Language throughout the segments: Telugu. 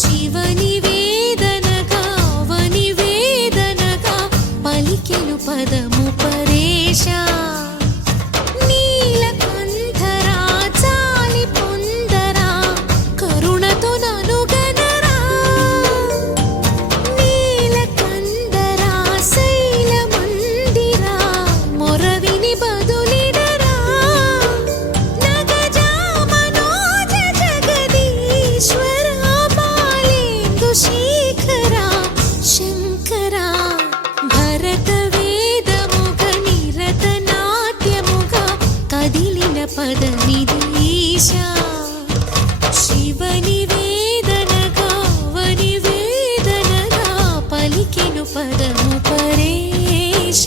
శివ నివేదనగా వనివేదనగా పలికెను పదము పరేశ నీలకంఠరా చాలి పొందరా కరుణతో ననుగనరా నీలకందరా శైల మందిరా మొరవిని బదులిడరా నగజా మనోజ జగదీశ్వరా బాలేందు శేఖరా శంకరా భరత వేదముగ నిరత నాట్యముగా కదిలిన పదనిదీశా శివ నివేదనగా వనివేదనగా పలికెను పదము పరేశ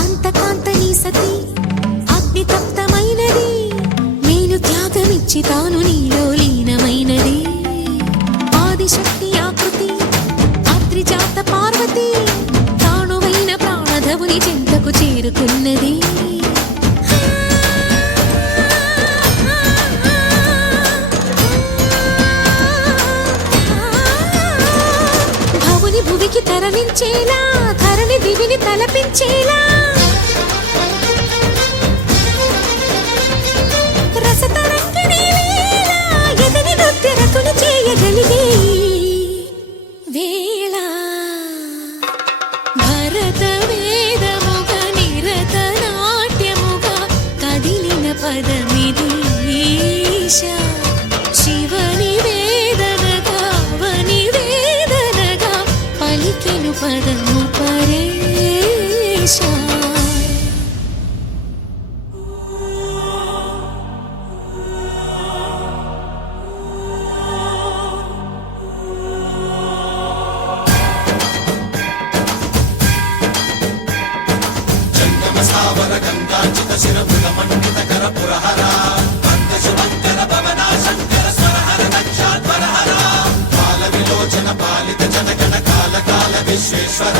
అంతకాంతని సతి అగ్నితప్తమైనది నేను త్యాగమిచ్చి తాను నీలో లీనమైనది ఆదిశక్తి ఆకృతి అద్రిజాత పార్వతి తానువైన ప్రాణధవుని చెంతకు చేరుకున్నది భవుని భువికి తరలించేలా ధరణి దివిని తలపించేలా రసతరంగిణి లీల ఎదని నృత్యరతులు చేయగలిగే వేళ భరత వేదముగ నిరత నాట్యముగా కదిలిన పదమిదీశ శివ నివేదనగా వనివేదనగా పలికెను పదము పరేశ విశ్వేశ్వర